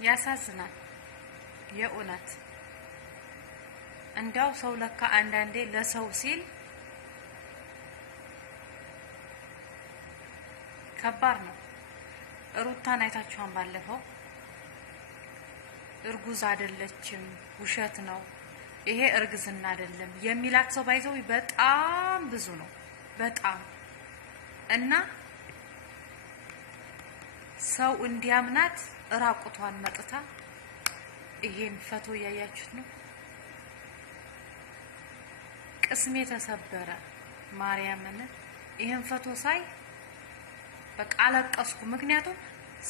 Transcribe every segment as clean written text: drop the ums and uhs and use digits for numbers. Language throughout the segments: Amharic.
ያሳዝናል የኡነት እንዳው ሰው ለካ አንዳንዴ ለሰው ሲል ከባድ ነው ሩታን አይታችኋን ባለፈው እርጉዝ አይደለችም ውሸት ነው ይሄ እርግዝና አይደለም የሚላክ ሰው ባይዘው በጣም ብዙ ነው በጣም እና ሰው እንዲያምናት ራቁቷን መጥታ ይሄን ፎቶ ያያችሁት ነው ቅስሜ ተሰበረ ማርያምን ይሄን ፎቶ ሳይ በቃ አለቀስኩ ምክንያቱም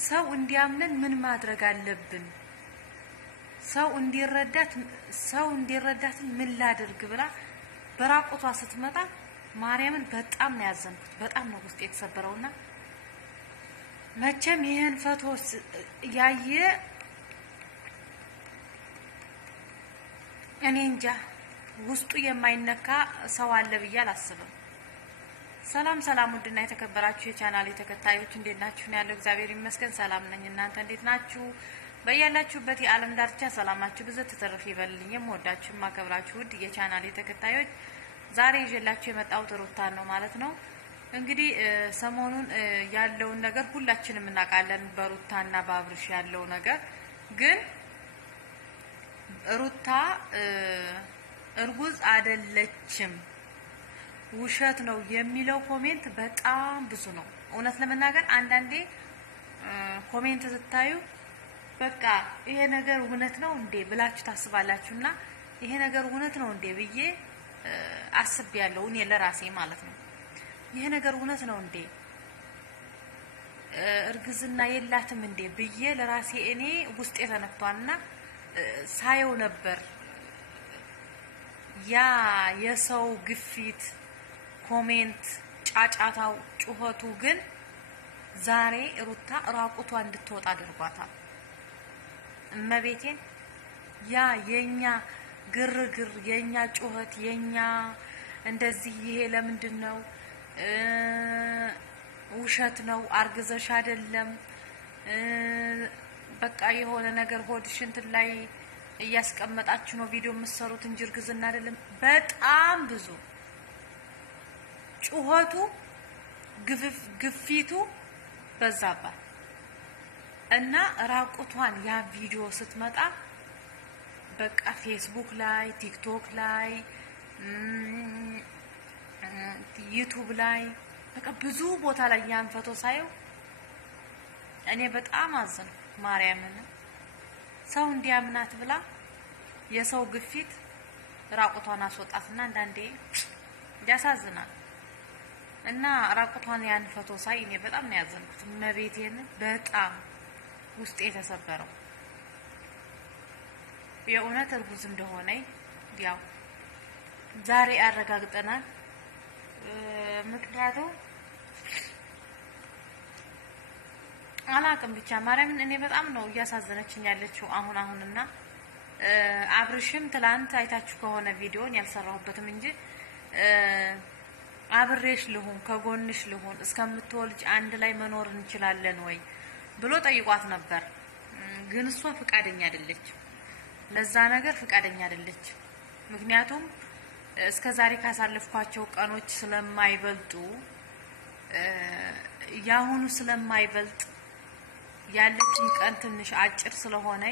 ሰው እንዲያምነን ምን ማድረግ አለብን ሰው እንዲረዳት ምን ላድርግ ብላ በራቁቷ ስትመጣ ማርያምን በጣም ነው ያዘንኩት በጣም ነው ውስጥ የተሰበረውና መቼም ይሄን ፎቶ ያየ እኔ እንጃ ውስጡ የማይነካ ሰው አለ ብዬ አላስብም ሰላም ውድና የተከበራችሁ የቻናሌ ተከታዮች እንዴት ናችሁ ነው ያለው እግዚአብሔር ይመስገን ሰላም ነኝ እናንተ እንዴት ናችሁ በእያላችሁበት የዓለም ዳርቻ ሰላማችሁ ብዙ ተተረፈ ይበልልኝ የምወዳችሁ ማከብራችሁ ውድ የቻናሌ ተከታዮች ዛሬ ይዤላችሁ የመጣሁት ሩታን ነው ማለት ነው እንግዲህ ሰሞኑን ያለው ነገር ሁላችንም እናውቃለን በሩታና በአብርሽ ያለው ነገር ግን ሩታ እርጉዝ አይደለችም ውሸት ነው የሚለው ኮሜንት በጣም ብዙ ነው እውነት ለመናገር አንዳንዴ ኮሜንት ስታዩ በቃ ይሄ ነገር እውነት ነው እንዴ ብላችሁ ታስባላችሁና ይሄ ነገር እውነት ነው እንዴ ብዬ አስቤያለሁ እኔ ለራሴ ማለት ነው ይሄ ነገር እውነት ነው እንዴ እርግዝና የላትም እንዴ ብዬ ለራሴ እኔ ውስጤ ተነክቷልና ሳየው ነበር ያ የሰው ግፊት ኮሜንት ጫጫታው ጩኸቱ ግን ዛሬ ሩታ ራቁቷ እንድትወጣ አድርጓታል እመቤቴን ያ የኛ ግርግር የኛ ጩኸት የኛ እንደዚህ ይሄ ለምንድነው ውሸት ነው አርግዘሽ አይደለም በቃ የሆነ ነገር ሆድሽን ላይ እያስቀመጣችሁ ነው ቪዲዮ መስሩት እንጂ እርግዝና አይደለም በጣም ብዙ ጩኸቱ ግፊቱ በዛባት እና ራቁቷን ያ ቪዲዮ ስትመጣ በቃ ፌስቡክ ላይ ቲክቶክ ላይ ዩቲዩብ ላይ በቃ ብዙ ቦታ ላይ ያን ፎቶ ሳየው እኔ በጣም አዘንኩ ማርያምን ሰው እንዲያምናት ብላ የሰው ግፊት ራቁቷን አስወጣትና አንዳንዴ ያሳዝናል እና ራቁቷን ያን ፎቶ ሳይ እኔ በጣም ነው ያዘንኩት መቤቴን በጣም ውስጤ ተሰበረው የኡነት እርጉዝ እንደሆነ ያው ዛሬ አረጋግጠናል ምክንያቱም አላቅም ብቻ ማርያምን እኔ በጣም ነው ያሳዘነችኝ ያለችው አሁንና አብርሽም ትላንት አይታችሁ ከሆነ ቪዲዮን ያልሰራሁበትም እንጂ አብሬሽ ልሁን ከጎንሽ ልሁን እስከምትወልጅ አንድ ላይ መኖር እንችላለን ወይ ብሎ ጠይቋት ነበር ግን እሷ ፍቃደኛ አይደለች ለዛ ነገር ፍቃደኛ አይደለች ምክንያቱም እስከ ዛሬ ካሳለፍኳቸው ቀኖች ስለማይበልጡ ያሁኑ ስለማይበልጥ ያለችኝ ቀን ትንሽ አጭር ስለሆነ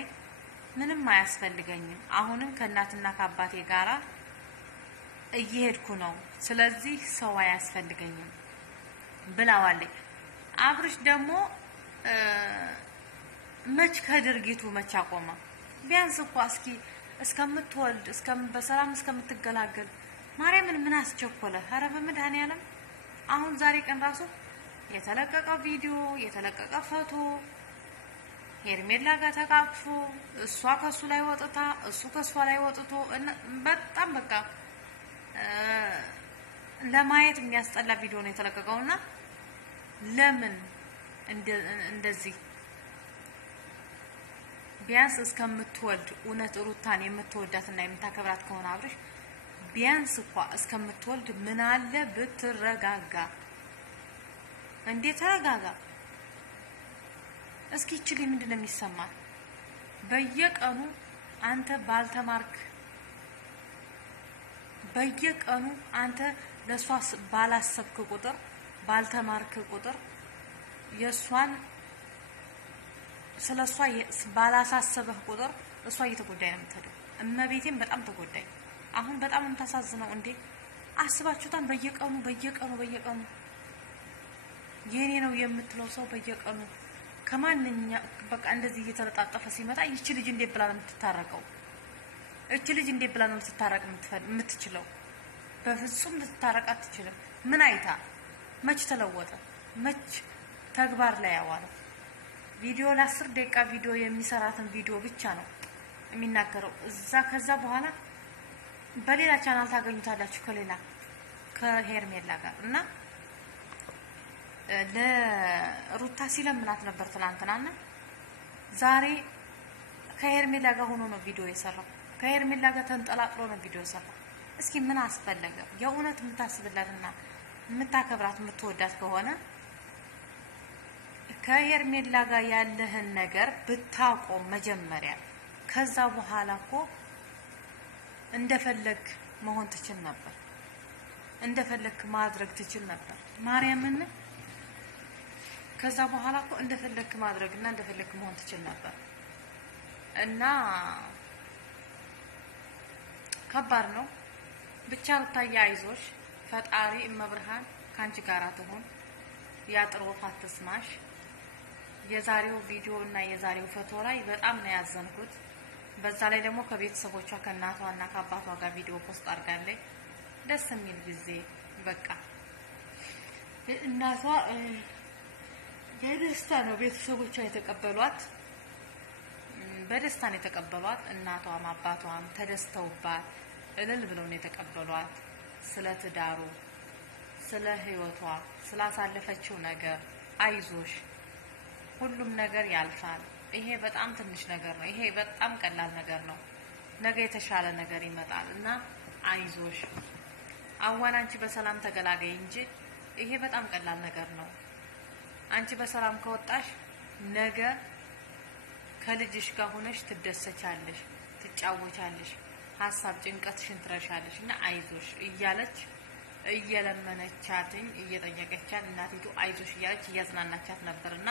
ምንም አያስፈልገኝም አሁንም ከእናትና ከአባቴ ጋራ እየሄድኩ ነው ስለዚህ ሰው አያስፈልገኝም ብላዋለች አብርሽ ደግሞ መች ከድርጊቱ መች አቆመ ቢያንስ እንኳን እስከምትወልድ በሰላም እስከምትገላገል ማርያምን ምን አስቸኮለ ኧረ በመድኃኒዓለም አሁን ዛሬ ቀን ራሱ የተለቀቀ ቪዲዮ የተለቀቀ ፎቶ ሄርሜላ ጋር ተቃቅፎ እሷ ከሱ ላይ ወጥታ እሱ ከሷ ላይ ወጥቶ በጣም በቃ ለማየት የሚያስጠላ ቪዲዮ ነው የተለቀቀውና ለምን እንደዚህ ቢያንስ እስከምትወልድ ኡነት ሩታን የምትወዳትና የምታከብራት ከሆነ አብርሽ ቢያንስ እንኳን እስከምትወልድ ምን አለ ብትረጋጋ እንዴት ተረጋጋ እስኪ እቺ ምንድነው የሚሰማት በየቀኑ አንተ ባልተማርክ በየቀኑ አንተ ለሷ ባላሰብክ ቁጥር ባልተማርክ ቁጥር የሷን ስለሷ ባላሳሰበህ ቁጥር እሷ እየተጎዳይ ነው የምትሄደው። እመቤቴም በጣም ተጎዳይ። አሁን በጣም እንታሳዝነው እንዴ አስባችሁታን በየቀኑ የኔ ነው የምትለው ሰው በየቀኑ ከማንኛ በቃ እንደዚህ እየተለጣጠፈ ሲመጣ ይቺ ልጅ እንዴት ብላ ነው የምትታረቀው? እቺ ልጅ እንዴት ብላ ነው የምትታረቅ የምትችለው? በፍጹም ልትታረቅ አትችልም። ምን አይታ መች ተለወጠ? መች ተግባር ላይ ያዋለው? ቪዲዮ ለ10 ደቂቃ ቪዲዮ የሚሰራትን ቪዲዮ ብቻ ነው የሚናገረው። ከዛ በኋላ በሌላ ቻናል ታገኙታላችሁ ከሄርሜላ ጋር እና ለሩታ ሲለምናት ነበር ትናንትናና ዛሬ ከሄርሜላ ጋር ሆኖ ነው ቪዲዮ የሰራው። ከሄርሜላ ጋር ተንጠላጥሎ ነው ቪዲዮ የሰራው። እስኪ ምን አስፈለገ? የእውነት የምታስብላትና የምታከብራት የምትወዳት ከሆነ ከሄርሜላ ጋር ያለህን ነገር ብታቆም መጀመሪያ። ከዛ በኋላ እኮ እንደፈለግ መሆን ትችል ነበር፣ እንደፈለግ ማድረግ ትችል ነበር ማርያምን። ከዛ በኋላ እኮ እንደፈለግ ማድረግና እንደፈለግ መሆን ትችል ነበር እና ከባድ ነው። ብቻ ሩታዬ አይዞሽ፣ ፈጣሪ እመብርሃን ካንቺ ጋር ትሁን፣ ያጥሮፍ አትስማሽ። የዛሬው ቪዲዮ እና የዛሬው ፎቶ ላይ በጣም ነው ያዘንኩት። በዛ ላይ ደግሞ ከቤተሰቦቿ ከእናቷና ከአባቷ ጋር ቪዲዮ ፖስት አድርጋለች። ደስ የሚል ጊዜ በቃ እናቷ በደስታ ነው ቤተሰቦቿ የተቀበሏት፣ በደስታ ነው የተቀበሏት። እናቷም አባቷም ተደስተውባት እልል ብለው ነው የተቀበሏት። ስለ ትዳሩ፣ ስለ ህይወቷ፣ ስላሳለፈችው ነገር አይዞሽ ሁሉም ነገር ያልፋል። ይሄ በጣም ትንሽ ነገር ነው። ይሄ በጣም ቀላል ነገር ነው። ነገ የተሻለ ነገር ይመጣል እና አይዞሽ አዋን አንቺ በሰላም ተገላገይ እንጂ ይሄ በጣም ቀላል ነገር ነው። አንቺ በሰላም ከወጣሽ ነገ ከልጅሽ ጋር ሆነሽ ትደሰቻለሽ፣ ትጫወቻለሽ፣ ሐሳብ ጭንቀትሽን ትረሻለሽ እና አይዞሽ እያለች እየለመነቻትኝ እየጠየቀቻት እናቲቱ አይዞሽ እያለች እያዝናናቻት ነበርና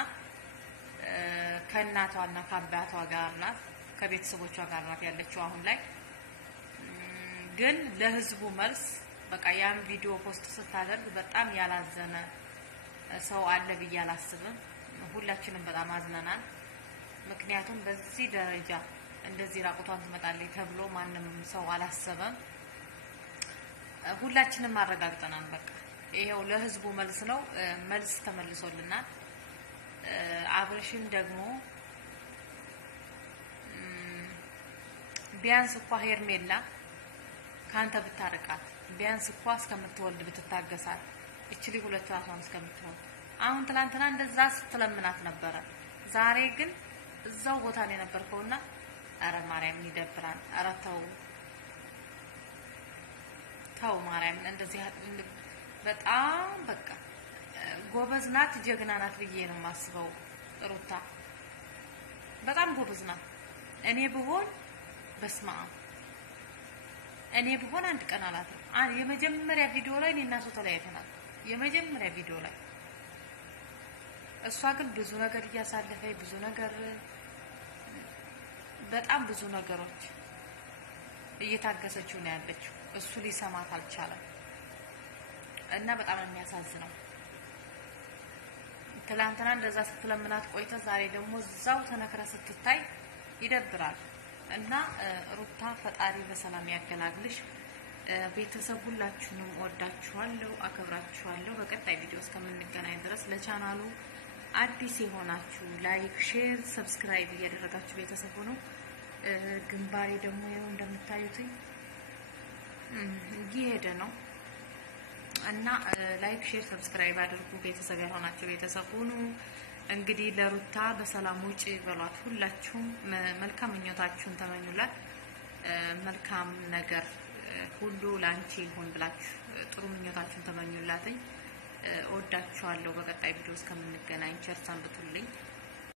ከእናቷና ከአባቷ ጋር ናት፣ ከቤተሰቦቿ ጋር ናት ያለችው አሁን ላይ። ግን ለህዝቡ መልስ በቃ ያን ቪዲዮ ፖስት ስታደርግ በጣም ያላዘነ ሰው አለ ብዬ አላስብም። ሁላችንም በጣም አዝነናል። ምክንያቱም በዚህ ደረጃ እንደዚህ ራቁቷን ትመጣለች ተብሎ ማንም ሰው አላሰበም። ሁላችንም አረጋግጠናል። በቃ ይሄው ለህዝቡ መልስ ነው። መልስ ተመልሶልናል። አብርሽም ደግሞ ቢያንስ እንኳን ሄርሜላ ካንተ ብታርቃት ቢያንስ እንኳን እስከምትወልድ ብትታገሳት እችሊ ሁለት ራሷን እስከምትሆን። አሁን ትላንትና እንደዛ ስትለምናት ነበረ። ዛሬ ግን እዛው ቦታ ላይ ነበርኩና አረ ማርያም ይደብራል። አረ ተው ማርያም እንደዚህ በጣም በቃ ጎበዝ ናት፣ ጀግና ናት ብዬ ነው ማስበው። ሩታ በጣም ጎበዝ ናት። እኔ ብሆን በስማ እኔ ብሆን አንድ ቀን አላትም። የመጀመሪያ ቪዲዮ ላይ እኔና እሱ ተለያይተናል። የመጀመሪያ ቪዲዮ ላይ እሷ ግን ብዙ ነገር እያሳለፈች ብዙ ነገር በጣም ብዙ ነገሮች እየታገሰችው ነው ያለችው። እሱ ሊሰማት አልቻለም እና በጣም የሚያሳዝነው ትላንትና እንደዛ ስትለምናት ቆይታ ዛሬ ደግሞ እዛው ተነክራ ስትታይ ይደብራል። እና ሩታ ፈጣሪ በሰላም ያገላግልሽ። ቤተሰብ ሁላችሁንም ወዳችኋለሁ፣ አከብራችኋለሁ። በቀጣይ ቪዲዮ እስከምንገናኝ ድረስ ለቻናሉ አዲስ የሆናችሁ ላይክ፣ ሼር፣ ሰብስክራይብ እያደረጋችሁ ቤተሰብ ሆኖ ግንባሬ ደግሞ ይኸው እንደምታዩት እየሄደ ነው እና ላይክ፣ ሼር፣ ሰብስክራይብ አድርጉ። ቤተሰብ ያልሆናችሁ ቤተሰብ ሆኑ። እንግዲህ ለሩታ በሰላም ውጪ በሏት። ሁላችሁም መልካም ምኞታችሁን ተመኙላት። መልካም ነገር ሁሉ ላንቺ ይሁን ብላችሁ ጥሩ ምኞታችሁን ተመኙላትኝ። ወዳችኋለሁ። በቀጣይ ቪዲዮ እስከምንገናኝ ቸር ሰንብቱልኝ።